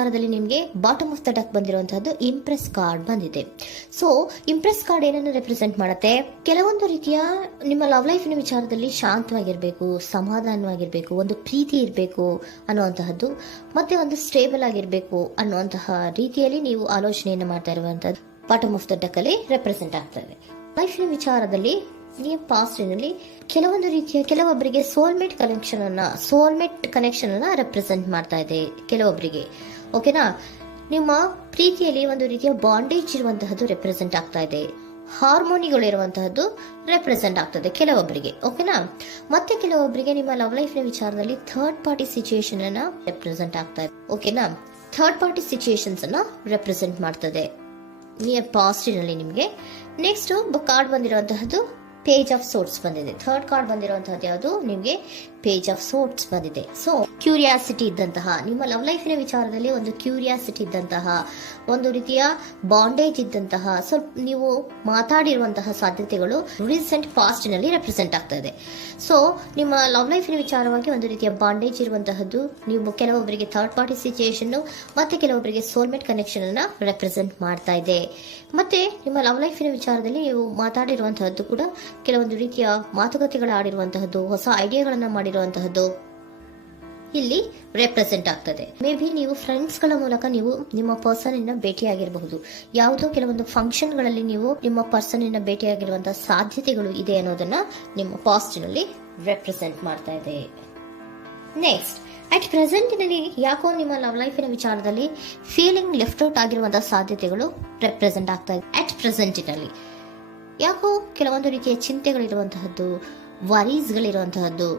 ವಿಚಾರದಲ್ಲಿ ನಿಮಗೆ bottom of the deck ಬಂದಿರುವಂತಹದ್ದು ಇಂಪ್ರೆಸ್ ಕಾರ್ಡ್ ಬಂದಿದೆ. ಸೊ ಇಂಪ್ರೆಸ್ ಕಾರ್ಡ್ ಏನನ್ನು ರೆಪ್ರೆಸೆಂಟ್ ಮಾಡುತ್ತೆ? ಕೆಲವೊಂದು ರೀತಿಯ ನಿಮ್ಮ ಲವ್ ಲೈಫಿನ ವಿಚಾರದಲ್ಲಿ ಶಾಂತವಾಗಿರ್ಬೇಕು, ಸಮಾಧಾನವಾಗಿರ್ಬೇಕು, ಒಂದು ಪ್ರೀತಿ ಇರಬೇಕು ಅನ್ನುವಂತಹದ್ದು, ಮತ್ತೆ ಒಂದು ಸ್ಟೇಬಲ್ ಆಗಿರ್ಬೇಕು ಅನ್ನುವಂತಹ ರೀತಿಯಲ್ಲಿ ನೀವು ಆಲೋಚನೆಯನ್ನು ಮಾಡ್ತಾ ಇರುವಂತಹದ್ದು ಬಾಟಮ್ ಆಫ್ ದ ಡಕ್ ಅಲ್ಲಿ ರೆಪ್ರೆಸೆಂಟ್ ಆಗ್ತದೆ. ಲೈಫಿನ ವಿಚಾರದಲ್ಲಿ ನೀವು ಪಾಸ್ಟಿನಲ್ಲಿ ಕೆಲವೊಂದು ರೀತಿಯ ಕೆಲವೊಬ್ಬರಿಗೆ ಸೋಲ್ಮೇಟ್ ಕನೆಕ್ಷನ್ ಅನ್ನ ರೆಪ್ರೆಸೆಂಟ್ ಮಾಡ್ತಾ ಇದೆ ಕೆಲವೊಬ್ಬರಿಗೆ. ಓಕೆನಾ? ನಿಮ್ಮ ಪ್ರೀತಿಯಲ್ಲಿ ಒಂದು ರೀತಿಯ ಬಾಂಡೇಜ್ ಇರುವಂತಹದ್ದು ರೆಪ್ರೆಸೆಂಟ್ ಆಗ್ತಾ ಇದೆ. ಹಾರ್ಮೋನಿಗಳು ಇರುವಂತಹದ್ದು ರೆಪ್ರೆಸೆಂಟ್ ಆಗ್ತದೆ ಕೆಲವೊಬ್ಬರಿಗೆ. ಓಕೆನಾ? ಮತ್ತೆ ಕೆಲವೊಬ್ಬರಿಗೆ ನಿಮ್ಮ ಲವ್ ಲೈಫ್ನ ವಿಚಾರದಲ್ಲಿ ಥರ್ಡ್ ಪಾರ್ಟಿ ಸಿಚುಯೇಷನ್ ಅನ್ನ ರೆಪ್ರೆಸೆಂಟ್ ಆಗ್ತಾ ಇದೆ. ಓಕೆನಾ? ಥರ್ಡ್ ಪಾರ್ಟಿ ಸಿಚುಯೇಷನ್ಸ್ ಅನ್ನ ರೆಪ್ರೆಸೆಂಟ್ ಮಾಡ್ತದೆ ನಿಯರ್ ಪಾಸ್ಟಿನಲ್ಲಿ ನಿಮಗೆ. ನೆಕ್ಸ್ಟ್ ಕಾರ್ಡ್ ಬಂದಿರುವಂತಹದ್ದು ಪೇಜ್ ಆಫ್ ಸೋರ್ಟ್ಸ್ ಬಂದಿದೆ. ಥರ್ಡ್ ಕಾರ್ಡ್ ಬಂದಿರುವಂತಹದ್ದು ಯಾವುದು? ನಿಮಗೆ ಪೇಜ್ ಆಫ್ ಸೋರ್ಟ್ಸ್ ಬಂದಿದೆ. ಸೊ ಕ್ಯೂರಿಯಾಸಿಟಿ ಇದ್ದಂತಹ, ನಿಮ್ಮ ಲವ್ ಲೈಫಿನ ವಿಚಾರದಲ್ಲಿ ಒಂದು ಕ್ಯೂರಿಯಾಸಿಟಿ ಇದ್ದಂತಹ, ಒಂದು ರೀತಿಯ ಬಾಂಡೇಜ್ ಇದ್ದಂತಹ, ಸ್ವಲ್ಪ ನೀವು ಮಾತಾಡಿರುವಂತಹ ಸಾಧ್ಯತೆಗಳು ರೀಸೆಂಟ್ ಪಾಸ್ಟ್ ನಲ್ಲಿ ರೆಪ್ರೆಸೆಂಟ್ ಆಗ್ತಾ ಇದೆ. ಸೊ ನಿಮ್ಮ ಲವ್ ಲೈಫಿನ ವಿಚಾರವಾಗಿ ಒಂದು ರೀತಿಯ ಬಾಂಡೇಜ್ ಇರುವಂತಹದ್ದು, ನೀವು ಕೆಲವೊಬ್ಬರಿಗೆ ಥರ್ಡ್ ಪಾರ್ಟಿ ಸಿಚುಯೇಷನ್ ಮತ್ತೆ ಕೆಲವೊಬ್ಬರಿಗೆ ಸೋಲ್ಮೇಟ್ ಕನೆಕ್ಷನ್ ಅನ್ನ ರೆಪ್ರೆಸೆಂಟ್ ಮಾಡ್ತಾ ಇದೆ. ಮತ್ತೆ ನಿಮ್ಮ ಲವ್ ಲೈಫಿನ ವಿಚಾರದಲ್ಲಿ ನೀವು ಮಾತಾಡಿರುವಂತಹದ್ದು ಕೂಡ ಕೆಲವೊಂದು ರೀತಿಯ ಮಾತುಕತೆಗಳು ಆಡಿರುವಂತಹದ್ದು, ಹೊಸ ಐಡಿಯಾಗಳನ್ನ ಮಾಡಿರುವಂತಹದ್ದು ಇಲ್ಲಿ ರೆಪ್ರೆಸೆಂಟ್ ಆಗ್ತದೆ. ಮೇ ಬಿ ನೀವು ಫ್ರೆಂಡ್ಸ್ ಗಳ ಮೂಲಕ ನೀವು ನಿಮ್ಮ ಪರ್ಸನ್ ಅನ್ನ ಭೇಟಿಯಾಗಿರಬಹುದು. ಯಾವುದೋ ಕೆಲವೊಂದು ಫಂಕ್ಷನ್ ಗಳಲ್ಲಿ ನೀವು ನಿಮ್ಮ ಪರ್ಸನ್ ಅನ್ನ ಭೇಟಿಯಾಗಿರುವಂತಹ ಸಾಧ್ಯತೆಗಳು ಇದೆ ಅನ್ನೋದನ್ನ ನಿಮ್ಮ ಪಾಸ್ಟ್ ನಲ್ಲಿ ರೆಪ್ರೆಸೆಂಟ್ ಮಾಡ್ತಾ ಇದೆ. ನೆಕ್ಸ್ಟ್, ಅಟ್ ಪ್ರೆಸೆಂಟ್ ನಲ್ಲಿ ಯಾಕೋ ನಿಮ್ಮ ಲವ್ ಲೈಫಿನ ವಿಚಾರದಲ್ಲಿ ಫೀಲಿಂಗ್ ಲೆಫ್ಟ್ ಔಟ್ ಆಗಿರುವಂತಹ ಸಾಧ್ಯತೆಗಳು ರೆಪ್ರೆಸೆಂಟ್ ಆಗ್ತಾ ಇದೆ. ಅಟ್ ಪ್ರೆಸೆಂಟ್ ನಲ್ಲಿ ಯಾಕೋ ಕೆಲವೊಂದು ರೀತಿಯ ಚಿಂತೆಗಳಿರುವಂತಹದ್ದು, ವರೀಸ್ಗಳಿರುವಂತಹದ್ದು,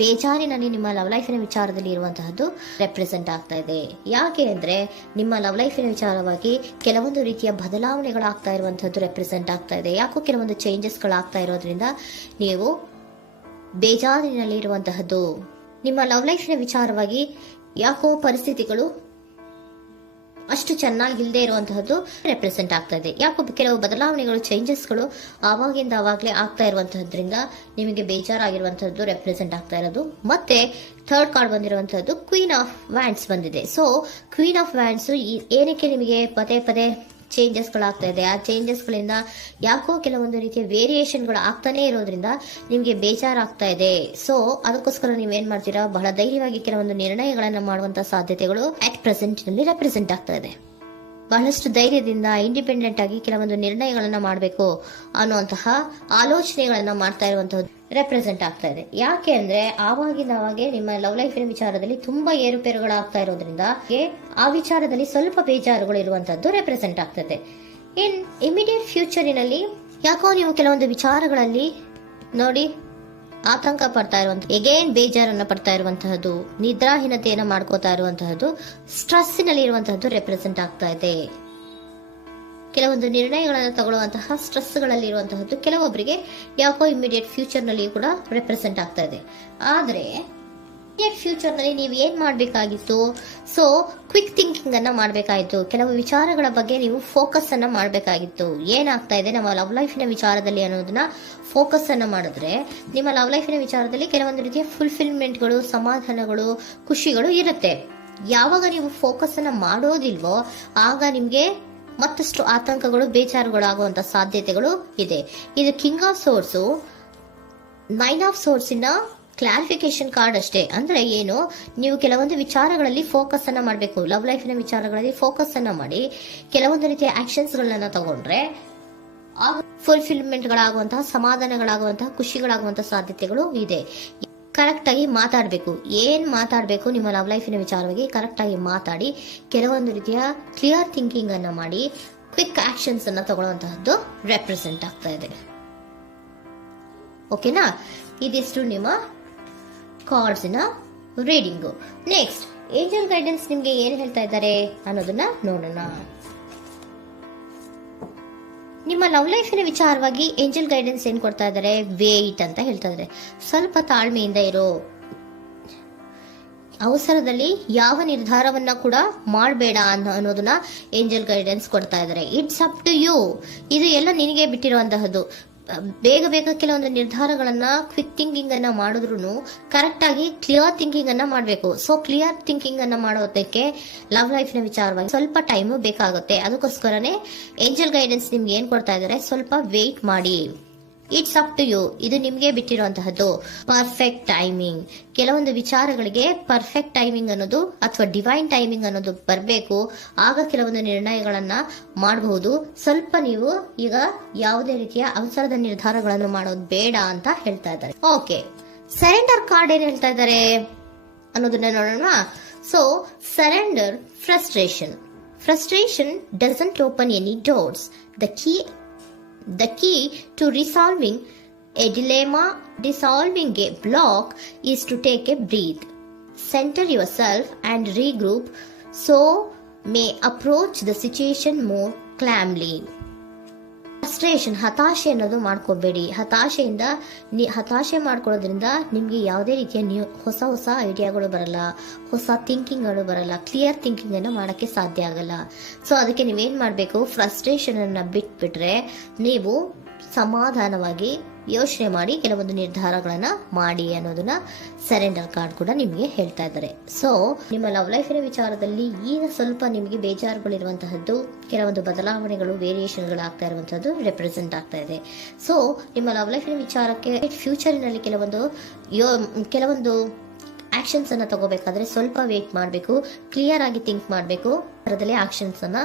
ಬೇಜಾರಿನಲ್ಲಿ ನಿಮ್ಮ ಲವ್ ಲೈಫಿನ ವಿಚಾರದಲ್ಲಿ ಇರುವಂತಹದ್ದು ರೆಪ್ರೆಸೆಂಟ್ ಆಗ್ತಾ ಇದೆ. ಯಾಕೆ ಅಂದ್ರೆ ನಿಮ್ಮ ಲವ್ ಲೈಫಿನ ವಿಚಾರವಾಗಿ ಕೆಲವೊಂದು ರೀತಿಯ ಬದಲಾವಣೆಗಳಾಗ್ತಾ ಇರುವಂತಹದ್ದು ರೆಪ್ರೆಸೆಂಟ್ ಆಗ್ತಾ ಇದೆ. ಯಾಕೋ ಕೆಲವೊಂದು ಚೇಂಜಸ್ಗಳಾಗ್ತಾ ಇರೋದ್ರಿಂದ ನೀವು ಬೇಜಾರಿನಲ್ಲಿ ಇರುವಂತಹದ್ದು. ನಿಮ್ಮ ಲವ್ ಲೈಫಿನ ವಿಚಾರವಾಗಿ ಯಾಕೋ ಪರಿಸ್ಥಿತಿಗಳು ಅಷ್ಟು ಚೆನ್ನಾಗಿಲ್ಲದೆ ಇರುವಂತಹದ್ದು ರೆಪ್ರೆಸೆಂಟ್ ಆಗ್ತಾ ಇದೆ. ಯಾಕೋ ಕೆಲವು ಬದಲಾವಣೆಗಳು, ಚೇಂಜಸ್ಗಳು ಆವಾಗಿಂದ ಆವಾಗಲೇ ಆಗ್ತಾ ಇರುವಂತಹದ್ರಿಂದ ನಿಮಗೆ ಬೇಜಾರಾಗಿರುವಂತಹದ್ದು ರೆಪ್ರೆಸೆಂಟ್ ಆಗ್ತಾ ಇರೋದು. ಮತ್ತೆ ಥರ್ಡ್ ಕಾರ್ಡ್ ಬಂದಿರುವಂತಹದ್ದು ಕ್ವೀನ್ ಆಫ್ ವ್ಯಾಂಡ್ಸ್ ಬಂದಿದೆ. ಸೊ ಕ್ವೀನ್ ಆಫ್ ವ್ಯಾಂಡ್ಸ್ ಏನಕ್ಕೆ ನಿಮಗೆ ಪದೇ ಪದೇ ಚೇಂಜಸ್ಗಳಾಗ್ತಾ ಇದೆ? ಆ ಚೇಂಜಸ್ಗಳಿಂದ ಯಾಕೋ ಕೆಲವೊಂದು ರೀತಿಯ ವೇರಿಯೇಷನ್ಗಳು ಆಗ್ತಾನೆ ಇರೋದ್ರಿಂದ ನಿಮಗೆ ಬೇಜಾರಾಗ್ತಾ ಇದೆ. ಸೊ ಅದಕ್ಕೋಸ್ಕರ ನೀವೇನ್ ಮಾಡ್ತೀರಾ? ಬಹಳ ಧೈರ್ಯವಾಗಿ ಕೆಲವೊಂದು ನಿರ್ಣಯಗಳನ್ನ ಮಾಡುವಂತಹ ಸಾಧ್ಯತೆಗಳು ಅಟ್ ಪ್ರೆಸೆಂಟ್ ನಲ್ಲಿ ರೆಪ್ರೆಸೆಂಟ್ ಆಗ್ತಾ ಇದೆ. ಬಹಳಷ್ಟು ಧೈರ್ಯದಿಂದ ಇಂಡಿಪೆಂಡೆಂಟ್ ಆಗಿ ಕೆಲವೊಂದು ನಿರ್ಣಯಗಳನ್ನ ಮಾಡಬೇಕು ಅನ್ನುವಂತಹ ಆಲೋಚನೆಗಳನ್ನ ಮಾಡ್ತಾ ಇರುವಂತಹದ್ದು ರೆಪ್ರೆಸೆಂಟ್ ಆಗ್ತಾ ಇದೆ. ಯಾಕೆ ಅಂದ್ರೆ ಆವಾಗಿನ ಅವಾಗೆ ನಿಮ್ಮ ಲವ್ ಲೈಫಿನ ವಿಚಾರದಲ್ಲಿ ತುಂಬಾ ಏರುಪೇರುಗಳಾಗ್ತಾ ಇರೋದ್ರಿಂದ ಆ ವಿಚಾರದಲ್ಲಿ ಸ್ವಲ್ಪ ಬೇಜಾರುಗಳು ಇರುವಂತದ್ದು ರೆಪ್ರೆಸೆಂಟ್ ಆಗ್ತದೆ. ಇನ್ ಇಮಿಡಿಯೇಟ್ ಫ್ಯೂಚರಿನಲ್ಲಿ ಯಾಕೋ ನೀವು ಕೆಲವೊಂದು ವಿಚಾರಗಳಲ್ಲಿ ನೋಡಿ ಆತಂಕ ಪಡ್ತಾ ಇರುವಂತಹ, ಎಗೇನ್ ಬೇಜಾರನ್ನ ಪಡ್ತಾ ಇರುವಂತಹದ್ದು, ನಿದ್ರಾಹೀನತೆಯನ್ನ ಮಾಡ್ಕೋತಾ ಇರುವಂತಹದ್ದು, ಸ್ಟ್ರೆಸ್ಸಿನಲ್ಲಿ ಇರುವಂತಹದ್ದು ರೆಪ್ರೆಸೆಂಟ್ ಆಗ್ತಾ ಇದೆ. ಕೆಲವೊಂದು ನಿರ್ಣಯಗಳನ್ನು ತಗೊಳ್ಳುವಂತಹ ಸ್ಟ್ರೆಸ್ಗಳಲ್ಲಿ ಇರುವಂತಹದ್ದು ಕೆಲವೊಬ್ಬರಿಗೆ ಯಾಕೋ ಇಮಿಡಿಯೇಟ್ ಫ್ಯೂಚರ್ ನಲ್ಲಿ ಕೂಡ ರೆಪ್ರೆಸೆಂಟ್ ಆಗ್ತಾ ಇದೆ. ಆದ್ರೆ ಇಮಿಡಿಯೇಟ್ ಫ್ಯೂಚರ್ ನಲ್ಲಿ ನೀವು ಏನ್ ಮಾಡ್ಬೇಕಾಗಿತ್ತು? ಸೊ ಕ್ವಿಕ್ ಥಿಂಕಿಂಗ್ ಅನ್ನ ಮಾಡ್ಬೇಕಾಗಿತ್ತು. ಕೆಲವು ವಿಚಾರಗಳ ಬಗ್ಗೆ ನೀವು ಫೋಕಸ್ ಅನ್ನ ಮಾಡ್ಬೇಕಾಗಿತ್ತು. ಏನಾಗ್ತಾ ಇದೆ ನಮ್ಮ ಲವ್ ಲೈಫಿನ ವಿಚಾರದಲ್ಲಿ ಅನ್ನೋದನ್ನ ಫೋಕಸ್ ಅನ್ನ ಮಾಡಿದ್ರೆ ನಿಮ್ಮ ಲವ್ ಲೈಫಿನ ವಿಚಾರದಲ್ಲಿ ಕೆಲವೊಂದು ರೀತಿಯ ಫುಲ್ಫಿಲ್ಮೆಂಟ್ಗಳು, ಸಮಾಧಾನಗಳು, ಖುಷಿಗಳು ಇರುತ್ತೆ. ಯಾವಾಗ ನೀವು ಫೋಕಸ್ ಅನ್ನ ಮಾಡೋದಿಲ್ವೋ ಆಗ ನಿಮ್ಗೆ ಮತ್ತಷ್ಟು ಆತಂಕಗಳು, ಬೇಜಾರುಗಳು ಆಗುವಂತ ಸಾಧ್ಯತೆಗಳು ಇದೆ. ಇದು king of swords, nine of swords ಇನ ಕ್ಲಾರಿಫಿಕೇಶನ್ ಕಾರ್ಡ್ ಅಷ್ಟೇ. ಅಂದ್ರೆ ಏನು? ನೀವು ಕೆಲವೊಂದು ವಿಚಾರಗಳಲ್ಲಿ ಫೋಕಸ್ ಅನ್ನ ಮಾಡಬೇಕು. ಲವ್ ಲೈಫಿನ ವಿಚಾರಗಳಲ್ಲಿ ಫೋಕಸ್ ಅನ್ನ ಮಾಡಿ ಕೆಲವೊಂದು ರೀತಿಯ ಆಕ್ಷನ್ಸ್ ಗಳನ್ನ ತಗೊಂಡ್ರೆ ಫುಲ್ಫಿಲ್ಮೆಂಟ್ ಗಳಾಗುವಂತಹ, ಸಮಾಧಾನಗಳಾಗುವಂತಹ, ಖುಷಿಗಳಾಗುವಂತಹ ಸಾಧ್ಯತೆಗಳು ಇದೆ. ಕರೆಕ್ಟ್ ಆಗಿ ಮಾತಾಡಬೇಕು. ಏನ್ ಮಾತಾಡಬೇಕು ನಿಮ್ಮ ಲವ್ ಲೈಫಿನ ವಿಚಾರವಾಗಿ ಕರೆಕ್ಟ್ ಆಗಿ ಮಾತಾಡಿ ಕೆಲವೊಂದು ರೀತಿಯ ಕ್ಲಿಯರ್ ಥಿಂಕಿಂಗ್ ಅನ್ನ ಮಾಡಿ ಕ್ವಿಕ್ ಆಕ್ಷನ್ಸ್ ಅನ್ನ ತಗೊಳ್ಳುವಂತಹದ್ದು ರೆಪ್ರೆಸೆಂಟ್ ಆಗ್ತಾ ಇದೆ. ಓಕೆನಾ? ಇದಿಷ್ಟು ನಿಮ್ಮ ಕಾರ್ಡ್ಸ್ ನ ರೀಡಿಂಗು. ನೆಕ್ಸ್ಟ್, ಏಂಜಲ್ ಗೈಡೆನ್ಸ್ ನಿಮ್ಗೆ ಏನ್ ಹೇಳ್ತಾ ಇದ್ದಾರೆ ಅನ್ನೋದನ್ನ ನೋಡೋಣ. ನಿಮ್ಮ ಲವ್ ಲೈಫಿನ ವಿಚಾರವಾಗಿ ಏಂಜಲ್ ಗೈಡೆನ್ಸ್ ಏನ್ ಕೊಡ್ತಾ ಇದ್ದಾರೆ? ವೇಟ್ ಅಂತ ಹೇಳ್ತಾ ಇದ್ದಾರೆ. ಸ್ವಲ್ಪ ತಾಳ್ಮೆಯಿಂದ ಇರೋ. ಅವಸರದಲ್ಲಿ ಯಾವ ನಿರ್ಧಾರವನ್ನ ಕೂಡ ಮಾಡಬೇಡ ಅನ್ನೋದನ್ನ ಏಂಜಲ್ ಗೈಡೆನ್ಸ್ ಕೊಡ್ತಾ ಇದ್ದಾರೆ. It's up to you. ಇದು ಎಲ್ಲ ನಿನಗೆ ಬಿಟ್ಟಿರುವಂತಹದ್ದು. ಬೇಗ ಬೇಗ ಕೆಲವೊಂದು ನಿರ್ಧಾರಗಳನ್ನ ಕ್ವಿಕ್ ಥಿಂಕಿಂಗ್ ಅನ್ನ ಮಾಡಿದ್ರು ಕರೆಕ್ಟ್ ಆಗಿ ಕ್ಲಿಯರ್ ಥಿಂಕಿಂಗ್ ಅನ್ನ ಮಾಡಬೇಕು. ಸೊ ಕ್ಲಿಯರ್ ಥಿಂಕಿಂಗ್ ಅನ್ನ ಮಾಡೋದಕ್ಕೆ ಲವ್ ಲೈಫ್ ನ ವಿಚಾರವಾಗಿ ಸ್ವಲ್ಪ ಟೈಮ್ ಬೇಕಾಗುತ್ತೆ. ಅದಕ್ಕೋಸ್ಕರನೇ ಏಂಜಲ್ ಗೈಡೆನ್ಸ್ ನಿಮ್ಗೆ ಏನ್ ಕೊಡ್ತಾ ಇದಾರೆ, ಸ್ವಲ್ಪ ವೇಟ್ ಮಾಡಿ. ಇಟ್ಸ್ ಅಪ್ ಟು ಯು, ಇದು ನಿಮ್ಗೆ ಬಿಟ್ಟಿರುವಂತಹದ್ದು. ಪರ್ಫೆಕ್ಟ್ ಟೈಮಿಂಗ್, ಕೆಲವೊಂದು ವಿಚಾರಗಳಿಗೆ ಪರ್ಫೆಕ್ಟ್ ಟೈಮಿಂಗ್ ಅನ್ನೋದು ಅಥವಾ ಡಿವೈನ್ ಟೈಮಿಂಗ್ ಅನ್ನೋದು ಬರಬೇಕು. ಆಗ ಕೆಲವೊಂದು ನಿರ್ಣಯಗಳನ್ನ ಮಾಡಬಹುದು. ಸ್ವಲ್ಪ ನೀವು ಈಗ ಯಾವುದೇ ರೀತಿಯ ಅವಸರದ ನಿರ್ಧಾರಗಳನ್ನು ಮಾಡೋದು ಬೇಡ ಅಂತ ಹೇಳ್ತಾ ಇದ್ದಾರೆ. ಓಕೆ, ಸರೆಂಡರ್ ಕಾರ್ಡ್ ಏನ್ ಹೇಳ್ತಾ ಇದ್ದಾರೆ ಅನ್ನೋದನ್ನ ನೋಡೋಣ. So surrender, frustration doesn't open any doors. The key to resolving a dilemma, dissolving a block, is to take a breath, center yourself and regroup, so may approach the situation more calmly. Frustration, ಹತಾಶೆ ಅನ್ನೋದು ಮಾಡ್ಕೋಬೇಡಿ. ಹತಾಶೆ ಮಾಡ್ಕೊಳ್ಳೋದ್ರಿಂದ ನಿಮ್ಗೆ ಯಾವುದೇ ರೀತಿಯ ಹೊಸ ಐಡಿಯಾಗಳು ಬರಲ್ಲ, ಹೊಸ ಥಿಂಕಿಂಗ್ಗಳು ಬರಲ್ಲ, ಕ್ಲಿಯರ್ ಥಿಂಕಿಂಗ್ ಅನ್ನ ಮಾಡಕ್ಕೆ ಸಾಧ್ಯ ಆಗಲ್ಲ. ಸೊ ಅದಕ್ಕೆ ನೀವೇನ್ ಮಾಡ್ಬೇಕು, ಫ್ರಸ್ಟ್ರೇಷನ್ ಅನ್ನ ಬಿಟ್ಬಿಟ್ರೆ ನೀವು ಸಮಾಧಾನವಾಗಿ ಯೋಚನೆ ಮಾಡಿ ಕೆಲವೊಂದು ನಿರ್ಧಾರಗಳನ್ನ ಮಾಡಿ ಅನ್ನೋದನ್ನ ಸರೆಂಡರ್ ಕಾರ್ಡ್ ಕೂಡ ನಿಮಗೆ ಹೇಳ್ತಾ ಇದ್ದಾರೆ. ಸೊ ನಿಮ್ಮ ಲವ್ ಲೈಫಿನ ವಿಚಾರದಲ್ಲಿ ಈಗ ಸ್ವಲ್ಪ ನಿಮಗೆ ಬೇಜಾರುಗಳಿರುವಂತಹದ್ದು, ಕೆಲವೊಂದು ಬದಲಾವಣೆಗಳು, ವೇರಿಯೇಷನ್ಗಳು ಆಗ್ತಾ ಇರುವಂತಹದ್ದು ರೆಪ್ರೆಸೆಂಟ್ ಆಗ್ತಾ ಇದೆ. ಸೊ ನಿಮ್ಮ ಲವ್ ಲೈಫಿನ ವಿಚಾರಕ್ಕೆ ಫ್ಯೂಚರಿನಲ್ಲಿ ಕೆಲವೊಂದು ಆಕ್ಷನ್ಸ್ ಅನ್ನ ತಗೋಬೇಕಾದ್ರೆ ಸ್ವಲ್ಪ ವೇಟ್ ಮಾಡಬೇಕು, ಕ್ಲಿಯರ್ ಆಗಿ ಥಿಂಕ್ ಮಾಡಬೇಕು, ಅದರಲ್ಲೇ ಆಕ್ಷನ್ಸ್ ಅನ್ನ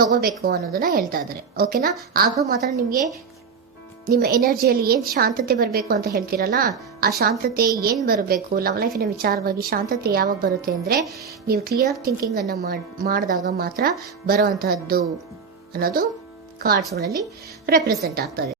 ತಗೋಬೇಕು ಅನ್ನೋದನ್ನ ಹೇಳ್ತಾ ಇದ್ದಾರೆ. ಓಕೆನಾ? ಆಗ ಮಾತ್ರ ನಿಮ್ಗೆ ನಿಮ್ಮ ಎನರ್ಜಿಯಲ್ಲಿ ಏನ್ ಶಾಂತತೆ ಬರಬೇಕು ಅಂತ ಹೇಳ್ತೀರಲ್ಲ, ಆ ಶಾಂತತೆ ಏನ್ ಬರಬೇಕು, ಲವ್ ಲೈಫಿನ ವಿಚಾರವಾಗಿ ಶಾಂತತೆ ಯಾವಾಗ ಬರುತ್ತೆ ಅಂದ್ರೆ ನೀವು ಕ್ಲಿಯರ್ ಥಿಂಕಿಂಗ್ ಅನ್ನ ಮಾಡಿದಾಗ ಮಾತ್ರ ಬರುವಂತಹದ್ದು ಅನ್ನೋದು ಕಾರ್ಡ್ಸ್ ಗಳಲ್ಲಿ ರೆಪ್ರೆಸೆಂಟ್ ಆಗ್ತದೆ.